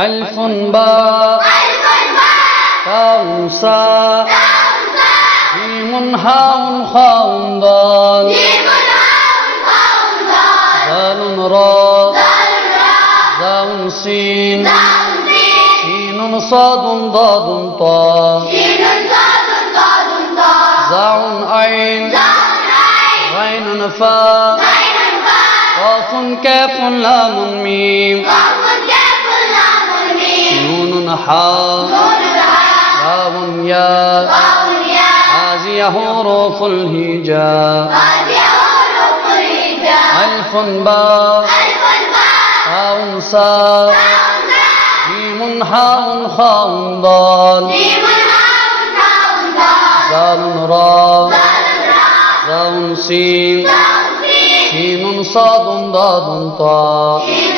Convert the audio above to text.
ألف باء تاء ساء جيم هاء خاء ضاد دال راء زاء سين سين صاد ضاد طاء زاء عين غين فاء قاف كاف لام ميم نون حاء واو ياء هذه حروف الهجاء ألف باء تاء ساء جيم هاء خاء ضاد دال راء زاء سين سين صاد ضاد طاء